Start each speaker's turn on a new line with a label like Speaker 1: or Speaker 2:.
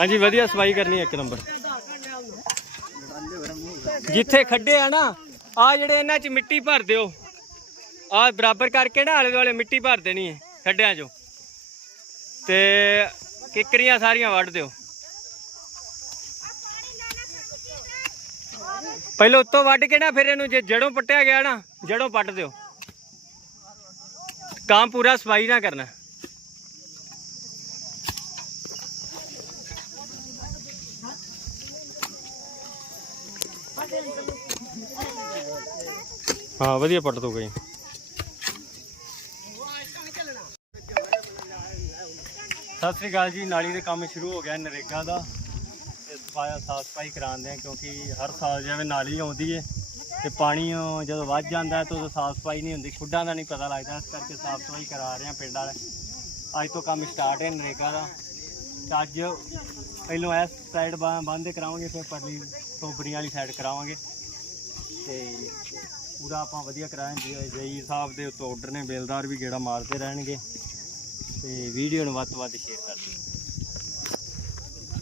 Speaker 1: ਹਾਂਜੀ, ਵਧੀਆ ਸਫ਼ਾਈ ਕਰਨੀ ਇੱਕ ਨੰਬਰ। ਜਿੱਥੇ ਖੱਡੇ ਆ ਨਾ, ਆ ਜਿਹੜੇ ਇਹਨਾਂ 'ਚ ਮਿੱਟੀ ਭਰ ਦਿਓ। ਆ ਬਰਾਬਰ ਕਰਕੇ ਨਾ, ਆਲੇ ਦੁਆਲੇ ਮਿੱਟੀ ਭਰ ਦੇਣੀ ਹੈ, ਖੱਡਿਆਂ 'ਚੋਂ। ਤੇ ਕਿੱਕਰੀਆਂ ਸਾਰੀਆਂ ਵੱਢ ਦਿਓ। ਪਹਿਲਾਂ ਉੱਤੋਂ ਵੱਢ ਕੇ ਨਾ, ਫਿਰ ਇਹਨੂੰ ਜੇ ਜੜੋਂ ਪੱਟਿਆ ਗਿਆ ਨਾ, ਜੜੋਂ ਪੱਟ ਦਿਓ। ਕੰਮ ਪੂਰਾ ਸਫ਼ਾਈ ਨਾ ਕਰਨਾ। ਹਾਂ, ਵਧੀਆ ਪੱਟ ਦੋ ਗਈ। ਸਤਿ ਸ੍ਰੀ ਅਕਾਲ ਜੀ, ਨਾਲੀ ਦੇ ਕੰਮ ਸ਼ੁਰੂ ਹੋ ਗਿਆ ਨਰੇਗਾ ਦਾ। ਤੇ ਸਫਾਇਆ ਸਾਫ਼ ਸਫ਼ਾਈ ਕਰਾਉਂਦੇ ਆ ਕਿਉਂਕਿ ਹਰ ਸਾਲ ਜਿਵੇਂ ਨਾਲੀ ਆਉਂਦੀ ਏ ਤੇ ਪਾਣੀ ਜਦੋਂ ਵੱਧ ਜਾਂਦਾ ਤਾਂ ਉਦੋਂ ਸਾਫ਼ ਸਫ਼ਾਈ ਨਹੀਂ ਹੁੰਦੀ। ਖੁੱਡਾਂ ਦਾ ਨਹੀਂ ਪਤਾ ਲੱਗਦਾ, ਇਸ ਕਰਕੇ ਸਾਫ਼ ਸਫ਼ਾਈ ਕਰਾ ਰਹੇ ਆ ਪਿੰਡ ਵਾਲੇ। ਅੱਜ ਤੋਂ ਕੰਮ ਸਟਾਰਟ ਹੈ ਨਰੇਗਾ ਦਾ। ਅੱਜ ਪਹਿਲੋਂ ਇਸ ਸਾਈਡ ਬੰਦ ਕਰਾਵਾਂਗੇ, ਫਿਰ ਪਰਲੀ ਟੋਬਰੀਆਂ ਵਾਲੀ ਸਾਈਡ ਕਰਾਵਾਂਗੇ। ਤੇ ਪੂਰਾ ਆਪਾਂ ਵਧੀਆ ਕਰਾਂਗੇ। ਜਈ ਸਾਹਿਬ ਦੇ ਉੱਤੋਂ ਆਰਡਰ ਨੇ, ਬੇਲਦਾਰ ਵੀ ਗੇੜਾ ਮਾਰਦੇ ਰਹਿਣਗੇ। ਤੇ ਵੀਡੀਓ ਨੂੰ ਵੱਧ ਤੋਂ ਵੱਧ ਸ਼ੇਅਰ ਕਰ ਦਿਓ।